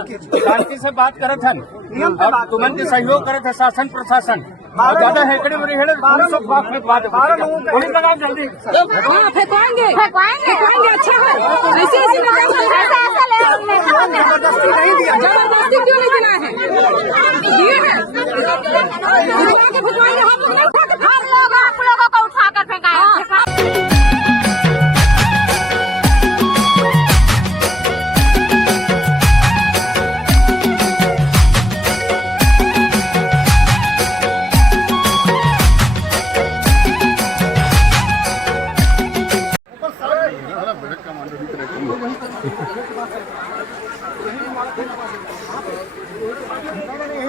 शांति से बात करे थे, अब तुमन के सहयोग करे थे शासन प्रशासन। ज्यादा हेकड़ी में हेड़े सब बात में बात पुलिस लगा जल्दी। हाँ फेंकवाएंगे अच्छा है। ऐसे जबरदस्ती क्यों नहीं दिला है? दिए हैं हम लोग आप लोगों को उठाकर फेंकाया।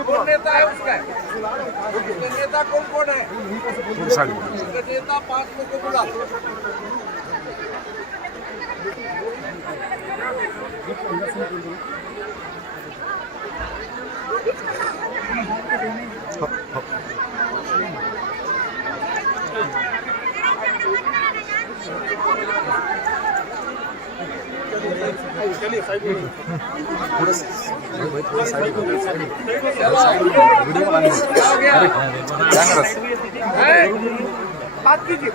कौन नेता है उसका? नेता कौन है? नेता 5 लोगों को बुला। चलिए साइड में बात कीजिए।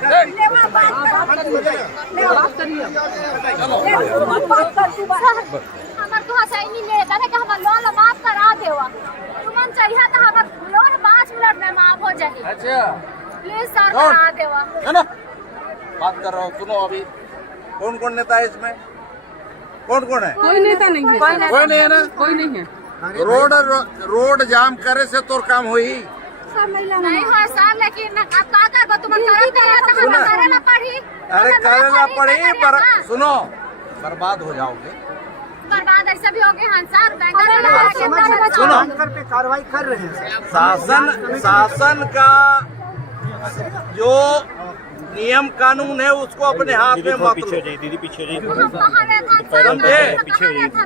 हमार तो हसैनी लेता है कि हमार लोन माफ करा देवा। तुमन चाहिए तो हमार लोन 5 मिनट में माफ हो जाए। अच्छा प्लीज सर करा देवा। है ना, बात कर रहा हूँ, सुनो। अभी कौन कौन नेता है इसमें? कौन है? कोई नेता नहीं है। कोई नहीं है ना? कोई नहीं है। रोड जाम करे से तोर काम हुई नहीं हो सर, लेकिन अब का कर तुम करे ना पड़ी। अरे करे ना पड़ी पर सुनो, बर्बाद हो जाओगे। बर्बाद ऐसा भी हो गए हाँ सर। सुनो, पे कार्रवाई कर रहे हैं। शासन का जो नियम कानून है उसको अपने हाथ में मत लो। दीदी पीछे समझे?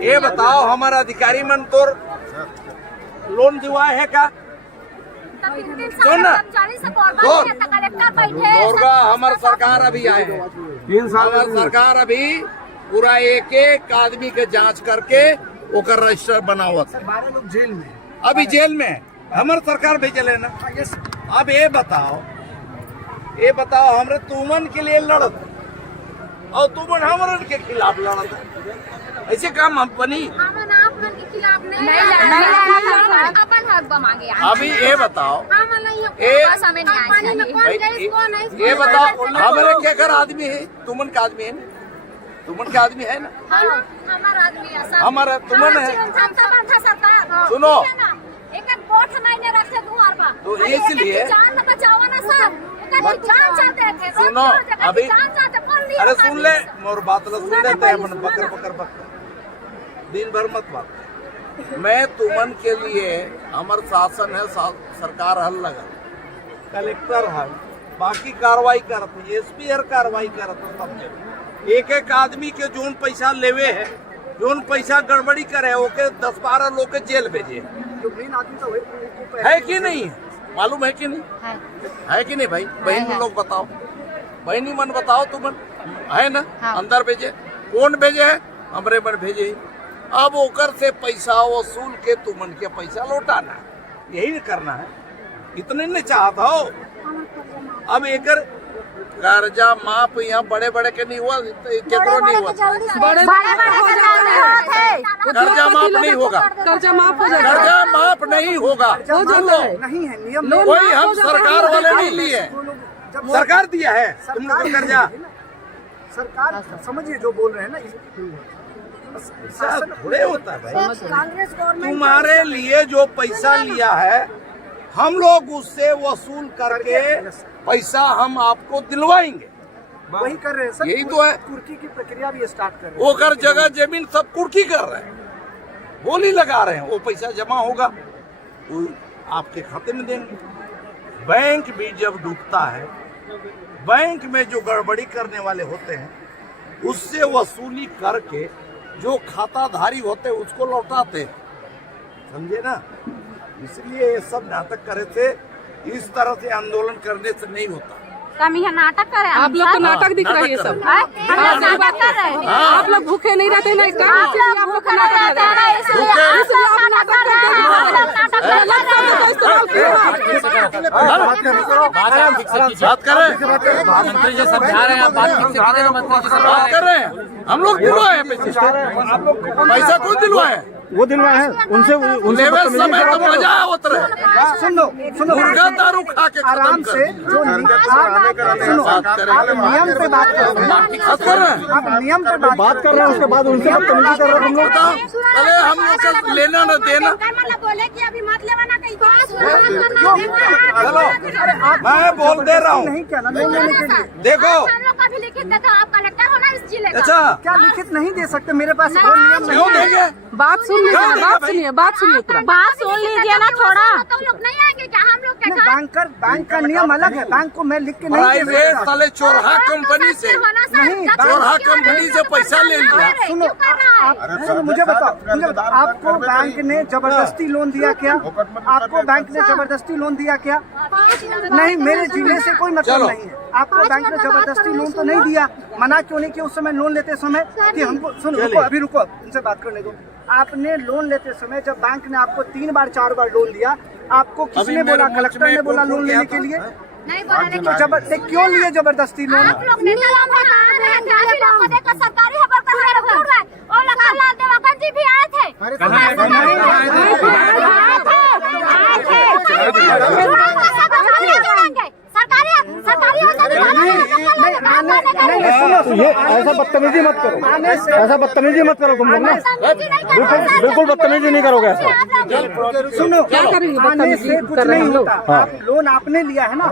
ये बताओ, हमारा अधिकारी मन तो लोन दिवाए है का? सुन ना, होगा हमारे सरकार अभी आए हैं। 3 साल हमारी सरकार अभी पूरा एक आदमी के जांच करके ओकर रजिस्टर बनावत। 12 लोग जेल में, अभी जेल में है, हमारे सरकार भेजले ना। अब ये बताओ हमरे तुमन के लिए लड़त और तुमन हमरन के खिलाफ लड़त, ऐसे काम हम बनी? अपन हक मांगे। अभी ये बताओ, ये बताओ हमारे क्या घर आदमी है? तुमन का आदमी है ना? तुमन का आदमी है ना? हमारा आदमी है, हमारा तुमन है। सरकार सुनो, एक वोट नहीं रखते तो इसलिए जान बचाओ ना सर। जान चाहते थे। सुनो अभी, अरे सुन ले मोर बात, सुन लेते हैं अपन। बकर दिन भर मत बात। मैं तुमन के लिए, हमार शासन है, सरकार हल लगा, कलेक्टर है, बाकी कार्रवाई करत, एसपी हर कार्रवाई करत। समझे? एक आदमी के जोन पैसा लेवे है, जोन पैसा गड़बड़ी करे, ओके 10-12 लोग के जेल भेजे। जो मेन आदमी तो है कि नहीं? मालूम है कि नहीं? है कि नहीं भाई? बहन लोग बताओ, बहनी मन बताओ, तुमन है ना? अंदर भेजे, कौन भेजे है? हमरे मन भेजे। अब ओकर से पैसा वसूल के तुमन के पैसा लौटाना, यही करना है। इतने नहीं चाहता हो। अब एकर कर्जा माफ यहाँ बड़े के नहीं हुआ, केकरो नहीं हुआ। कर्जा माफ नहीं होगा, कर्जा माफ हो जाएगा। कर्जा माफ नहीं होगा। नहीं है नियम, कोई हम सरकार वाले नहीं लिए, सरकार दिया है तुम लोग का कर्जा। सरकार समझिए जो बोल रहे हैं ना, ऐसा थोड़े होता है भाई। तुम्हारे लिए जो पैसा लिया है, हम लोग उससे वसूल करके पैसा हम आपको दिलवाएंगे। वही कर रहे हैं सर। यही तो है। कुर्की की प्रक्रिया भी स्टार्ट कर रहे हैं। वो कर जगह जमीन सब कुर्की कर रहे हैं, बोली लगा रहे हैं। वो पैसा जमा होगा, वो आपके खाते में देंगे। बैंक भी जब डूबता है, बैंक में जो गड़बड़ी करने वाले होते हैं, उससे वसूली करके जो खाताधारी होते हैं उसको लौटाते हैं। समझे ना? इसलिए ये सब नाटक करे थे। इस तरह से आंदोलन करने से नहीं होता। कम यह नाटक कर रहे हैं आप लोग को नाटक दिख रहा है ये सब। नाटक कर रहे हैं। आप लोग भूखे नहीं रहते ना, आप लोग को नाटक लग रहा है। बात कर रहे हैं, मंत्री जी समझा रहे हैं, आप बात ठीक से कीजिए ना, मंत्री जी से बात कर रहे हैं। हम लोग दिलवाए हैं पैसा कौन दिलवाए हैं? वो दिलवाए हैं उनसे लेवे समय तो मजा है उतरे। सुनो मुर्गा दारू खा के आराम से जो सुनो आप नियम पे बात कर रहे हैं, आप नियम पे बात कर रहे हैं, उसके बाद उनसे बदतमीजी कर रहे हैं हम लोग। अरे हम लोग का लेना न देना। बोले कि अभी मत लेवाना कहीं चलो मैं बोल दे रहा हूँ, नहीं क्या ना लोन लेने के लिए देखो हम लोग का भी लिखित देता, आप कलेक्टर हो ना इस जिले का। अच्छा क्या लिखित नहीं दे सकते? मेरे पास कोई नियम नहीं क्यों देंगे? बात सुन लीजिए, बात सुनिए पूरा। बात सुन लीजिए ना थोड़ा। तो लोग नहीं आएंगे क्या? हम लोग क्या बैंक का नियम अलग है, बैंक को मैं लिख के नहीं दे प्राइवेट सकता। साले चोरहा कंपनी से नहीं, चोरहा कंपनी से पैसा ले लिया। सुनो मुझे बताओ, आपको बैंक ने जबरदस्ती लोन दिया क्या? आपको बैंक ने जबरदस्ती लोन दिया क्या? नहीं, मेरे जिले से कोई मतलब नहीं है। आपको बैंक ने जबरदस्ती लोन तो नहीं दिया। मना क्यों नहीं किया उस समय लोन लेते समय कि हमको? सुनो रुको, अभी रुको, उनसे बात करने दो। आपने लोन लेते समय जब बैंक ने आपको 3 बार 4 बार लोन दिया, आपको किसने बोला? कलेक्टर ने बोला लोन लेने के लिए? नहीं बोला, लेकिन जबरदस्ती क्यों लिए जबरदस्ती लोन? आप लोग ने नियम है, लोग को देखकर सरकारी खबर पर मेरे घूर रहे और लखनलाल देवाकन जी भी आए थे। ये ऐसा बदतमीजी मत करो, ऐसा बदतमीजी मत करो तुम लोग ना, बिल्कुल बदतमीजी नहीं करोगे ऐसा। सुनो आने से कुछ नहीं होता। आप लोन आपने लिया है ना,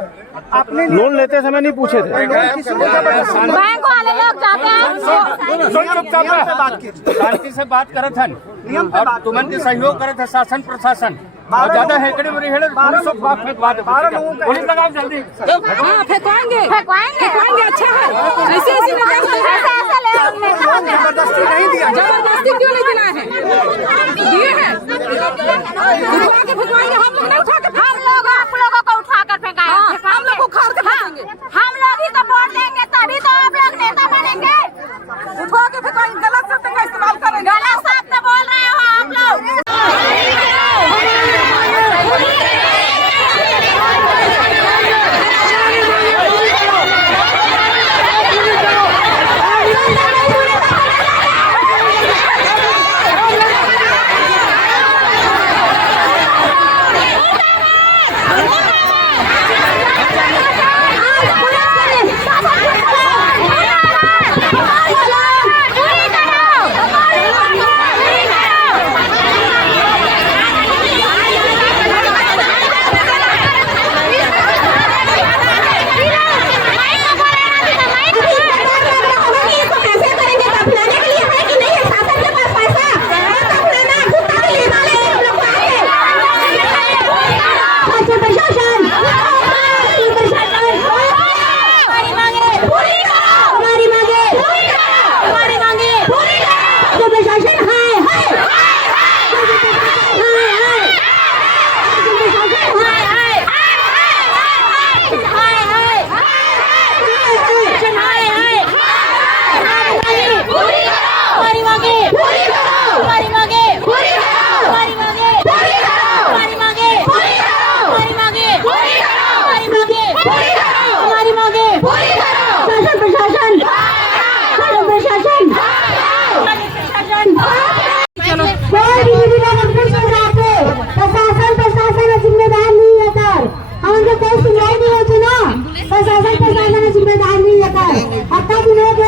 आपने लोन लेते समय नहीं पूछे थे। बैंक वाले लोग जाते हैं, बात की शांति से बात करत हन नियम पे और बात तुमन के सहयोग करत है शासन प्रशासन। और ज्यादा हेकड़ी में हेड़े 1200 बात पुलिस लगाओ जल्दी। हाँ फेंकवाएंगे, फेंकवाएंगे। अच्छा है, ऐसे ऐसे ले आएंगे। जबरदस्ती नहीं दिया। जबरदस्ती क्यों नहीं दिलाए हैं? दिए हैं, उठवा के फेंकवाएंगे। हम लोग नहीं उठा के, हम लोग आप लोगों को उठा कर फेंकाएंगे। हम लोग उखाड़ के फेंकेंगे। हम लोग ही तो वोट देंगे, तभी तो आप लोग नेता बनेंगे। उठवा के फेंकवाएंगे, गलत शब्द का इस्तेमाल करेंगे। गलत शब्द बोल रहे हो आप लोग। प्रशासन जिम्मेदार नहीं है सर, हमको कोई सुनाई नहीं होती ना। प्रशासन जिम्मेदार नहीं है सर। अब तक लोग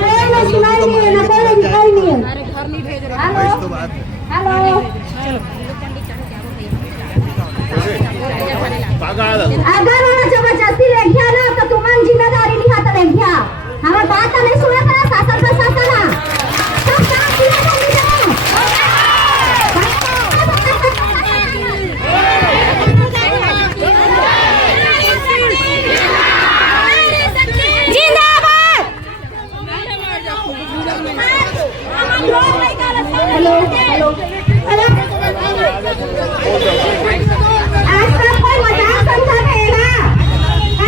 कोई ना सुनाई नहीं है, ना कोई दिखाई नहीं है। हेलो अगर उन्हें जबरदस्ती ले गया ना तो तुम्हारी जिम्मेदारी नहीं खाता ले गया। हमारे बात तो नहीं सुने था शासन प्रशासन सब काम किया था। हेलो हेलो हेलो आज तक कोई मजाक समझा है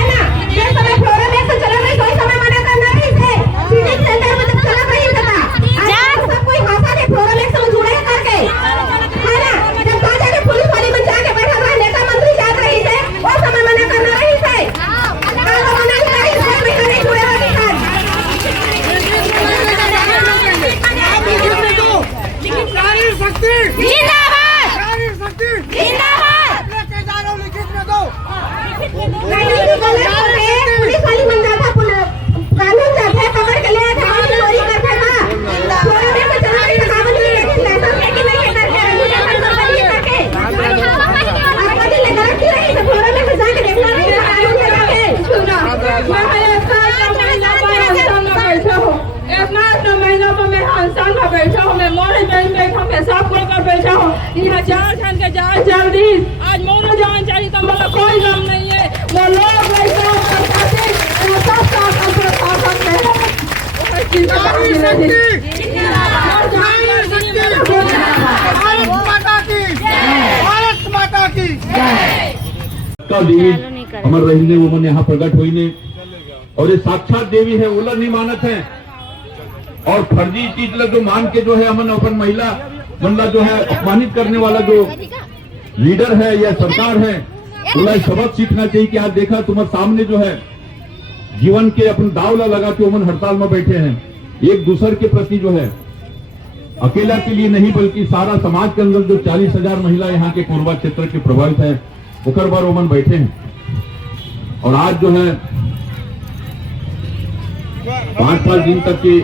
ना? ये समय फ्लोरा में तो चला नहीं, कोई समय मना करना नहीं से सीटिंग सेंटर में तक चला नहीं था। आज सब कोई हंसा दे फ्लोरा में सब जुड़े करके है ना। जब कहा जाके पुलिस वाली में जाके बैठा रहा नेता मंत्री जात रही थे, वो समय यहाँ चार खान के जान जल्दी आज मोरो जान चाहिए तो मतलब कोई गम नहीं है वो लोग वैसा करते हैं सब शासन प्रशासन में देवी अमर रही ने वो मन यहाँ प्रकट हुई ने और ये साक्षात देवी है ओला नहीं मानत है और फर्जी चीज ला जो मान के जो है अमन अपन महिला बंदा जो है अपमानित करने वाला जो लीडर है या सरकार है ओला सबक सीखना चाहिए कि आज देखा तुम्हारे सामने जो है जीवन के अपन दावला लगा के ओमन हड़ताल में बैठे हैं एक दूसरे के प्रति जो है अकेला के लिए नहीं बल्कि सारा समाज के अंदर जो 40,000 महिला यहाँ के कोरबा क्षेत्र के प्रभावित है उकर बार ओमन बैठे हैं और आज जो है 5 दिन तक की